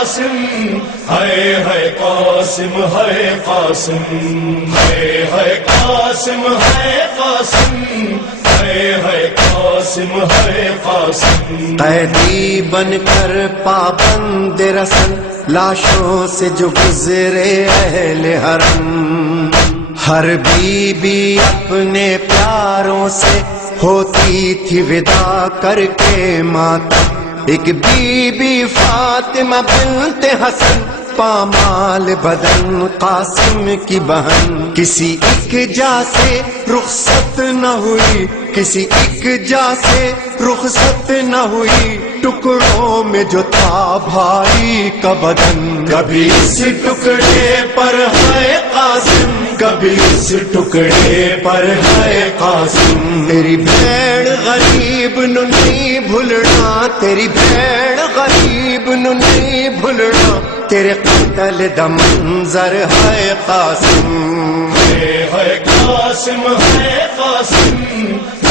قاسم، ہے قاسم، ہے قاسم، ہے قاسم، ہے قاسم، ہے قاسم، ہے قاسم. قیدی بن کر پابند رسن لاشوں سے جو گزرے اہل حرم، ہر بی بی اپنے پیاروں سے ہوتی تھی ودا کر کے ماتم. ایک بی بی فاطمہ بنت حسن پامال بدن قاسم کی بہن، کسی ایک جا سے رخصت نہ ہوئی، کسی ایک جا سے رخصت نہ ہوئی، ٹکڑوں میں جو تھا بھائی کا بدن. کبھی اس ٹکڑے پر ہے قاسم، کبھی اس ٹکڑے پر ہے قاسم. تیری بھیڑ غریب نو نہیں بھولنا، تیری بھیڑ غریب نو نہیں بھولنا، تیرے قتل دا منظر ہے قاسم. ہے قاسم، ہے قاسم،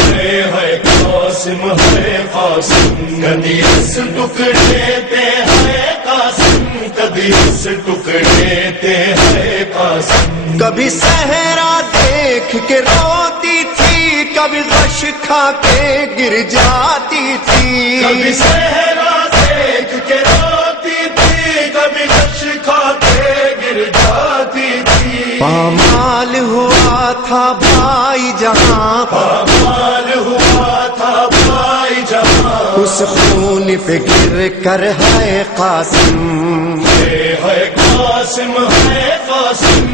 ہے قاسم، ہے قاسم. کبھی اس ٹکڑے پہ ہے قاسم، کبھی اس ٹکڑے پہ ہے قاسم. کبھی صحرا دیکھ کے روتی تھی، کبھی غش کھا کے گر جاتی تھی. کبھی صحرا دیکھ کے روتی تھی، کبھی غش کھا کے گر جاتی تھی. پامال ہوا تھا بھائی جہاں، پامال ہوا تھا بھائی جہاں، اس خون پہ گر کر ہے قاسم. ہے قاسم، ہے قاسم،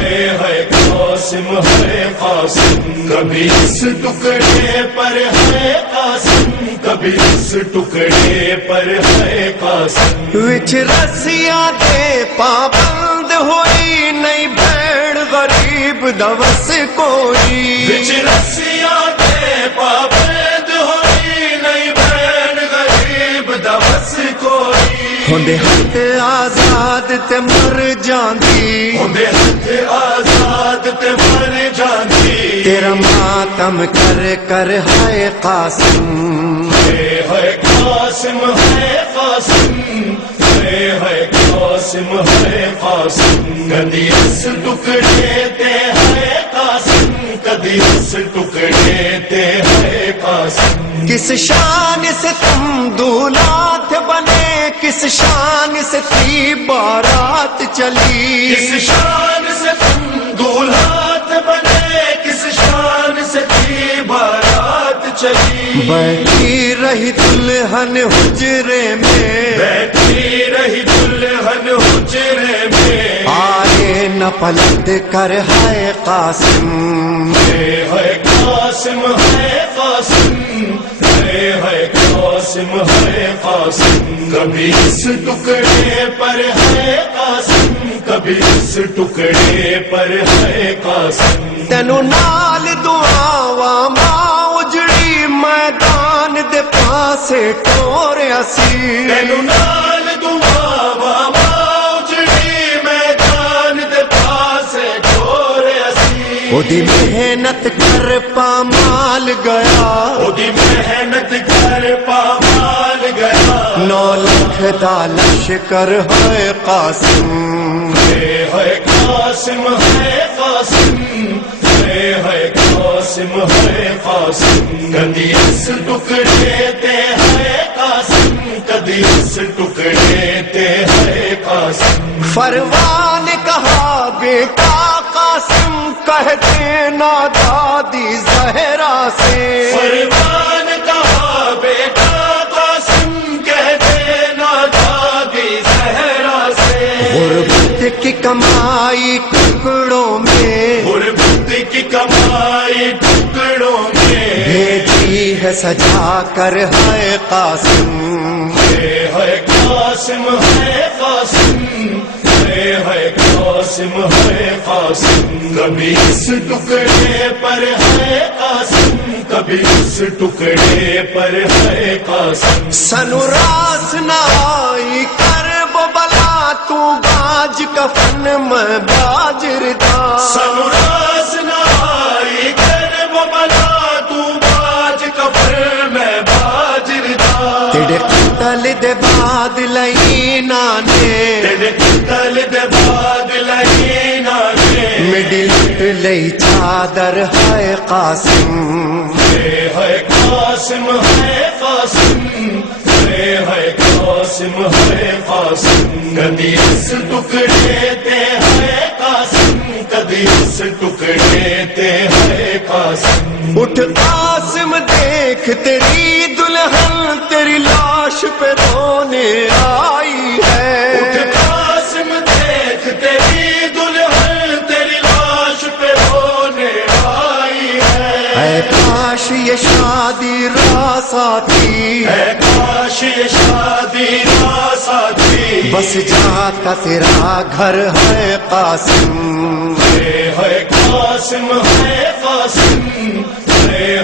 ہے قاسم، ہے قاسم. کبھی اس ٹکڑے پر ہے قاسم، کبھی اس ٹکڑے پر ہے قاسم. وچ رسیاں دے پابند ہوئی، نہیں بھیڑ غریب دوس کوئی. وچ رسیاں دے پابند ہوئی، نہیں بھیڑ غریب دوس کوئی. ہوندے ہاتھ آزاد تے مر جاندی، ہوندے ہاتھ آزاد تے مر جاندی. تیرا ماتم کر کر ہے قاسم. ہے قاسم، ہے قاسم، ہے قاسم، ہے قاسم. کبھی اس ٹکڑے پہ ہے قاسم، کبھی اس ٹکڑے پہ ہے قاسم. کس شان سے تم دولات بنے، کس شان سے تھی بارات چلی. کس شان سے تم دولہات بنے، کس شان سے تھی بارات چلی. بیٹھی رہی دلہن حجرے میں، بیٹھی رہی دلہن حجرے میں. آئے نہ پلٹ کر ہے قاسم. ہے قاسم، ہے قاسم، ہے قاسم، ہے قاسم. کبھی اس ٹکڑے پر ہے قاسم، کبھی اس ٹکڑے پر ہے قاسم. تینو نال دعاواں ماں اجڑی، میدان دے پاسے ٹوریا سی. تینو نال دعاواں ماں اجڑی، میدان دے پاسے ٹوریا سی. اودی محنت کر پامال گیا، اودی محنت کر پامال گیا. 9 لاکھ دا لشکر ہے قاسم. ہے قاسم، ہے قاسم، ہے قاسم، ہے قاسم. کبھی اس ٹکڑے پہ ہے قاسم، کبھی اس ٹکڑے پہ ہے قاسم. فروان کہا بیٹا قاسم کہہ دینا دادی زہرا سے. فروان کہا بیٹا قاسم کہہ دینا دادی زہرا سے. غربت کی کمائی ٹکڑوں میں، غربت کی کمائی ٹکڑوں میں. بھیجی ہے سجا کر ہے قاسم. ہے قاسم، ہے قاسم، ہے قاسم، ہے قاسم. کبھی اس ٹکڑے پر ہے قاسم، کبھی اس ٹکڑے پر ہے قاسم. سنوراس نہ آئی کر وہ بلا، تو باج کفن میں باجر دا. سنوراس نہ آئی کر وہ بلا، تو باج کفن میں باجر دا. تیرے قتل دے بعد لئی نانے تیرے قتل دے بعد لئی نانے میڈی لٹ لئی چادر ہے قاسم ہے قاسم ہے قاسم ہے قاسم ہے قاسم کدی اس ٹکڑے تے ہے قاسم کدی اس ٹکڑے تے ہے قاسم اٹھ قاسم دیکھ تیری دلہن تیری لاش پہ رونے آئی ہے اٹھ قاسم دیکھ تیری دلہن تیری لاش پہ رونے آئی ہے اے کاش یہ شادی راس آتی اے کاش یہ شادی راس آتی بس جاتا تیرا گھر ہے قاسم ہے قاسم ہے قاسم ہے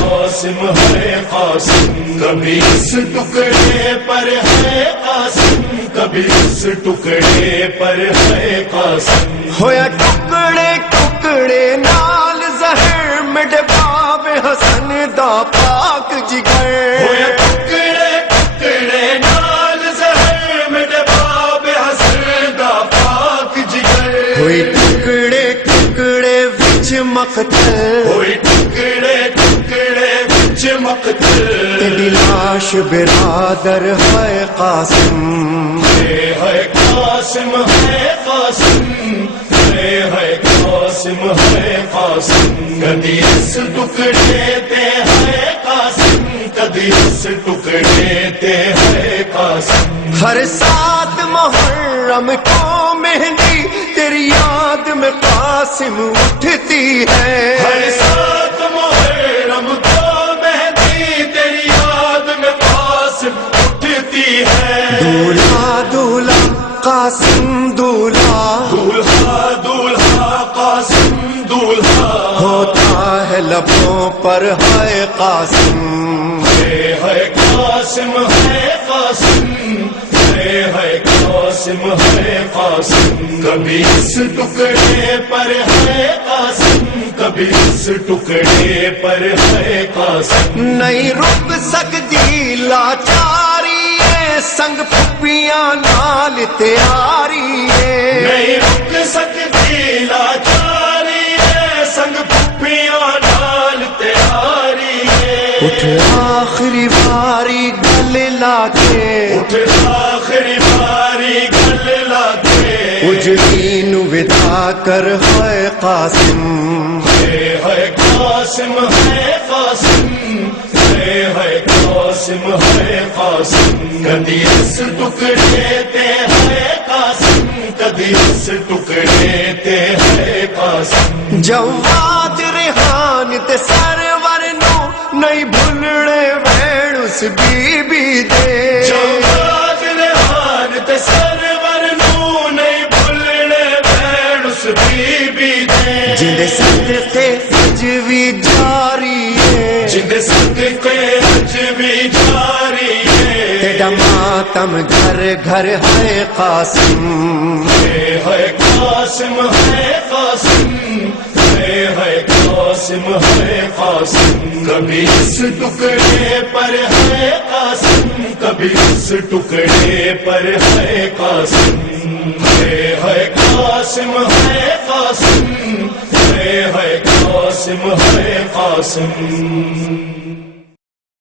قاسم ہے قاسم کبھی اس ٹکڑے پر ہے قاسم کبھی اس ٹکڑے پر ہے قاسم ہویا ٹکڑے ٹکڑے نال زہر میرے باب حسن دا پاک جگر ہویا ٹکڑے ٹکڑے نال زہر میرے باب حسن دا پاک جگر ہوئی ٹکڑے ٹکڑے وچ مقتل ہوئی ٹکڑے ٹکڑے وچ مقتل تیری لاش برادر ہے قاسم ہے قاسم ہے قاسم ہے قاسم ہے قاسم کدی اس ٹکڑے تے ہے قاسم کدی اس ٹکڑے تے ہے قاسم ہر سات محرم کو مہندی تیری یاد میں قاسم اٹھتی ہے ہر سات محرم کو مہندی تیری یاد میں قاسم اٹھتی ہے دولہا دولہا قاسم دولہا دولہا دولہا قاسم دولہا ہوتا ہے لبوں پر ہے قاسم ہے قاسم ہے قاسم ہے قاسم ہے قاسم کبھی اس ٹکڑے پر ہے قاسم کبھی اس ٹکڑے پر ہے قاسم نہیں رک سکتی لاچاری ہے سنگ پھپیاں نال تیاری ہے نہیں رک سکتی لاچاری ہے سنگ پھپیاں نال تیاری ہے اٹھ آخری باری گلے لا کے اٹھ آخری باری گل لا کے اجڑی نو ودا کر ہے قاسم ہے قاسم ہے قاسم ہے قاسم ہے قاسم کدی اس ٹکڑے تے ہے قاسم کدی اس ٹکڑے تے ہے قاسم جواد ریحان تے سرور نو نہیں بھولنے وین اس بی بی دے جواد ریحان تے سرور نو نہیں بھولنے وین اس بی بی دے جندے صدقے اج بھی جاری ہے جندے صدقے اج بھی جاری ہے تیرا ماتم گھر گھر ہے قاسم ہے قاسم ہے قاسم ہے قاسم ہے قاسم کبھی اس ٹکڑے پر ہے قاسم کبھی اس ٹکڑے پر ہے قاسم ہے قاسم ہے قاسم ہے قاسم ہے قاسم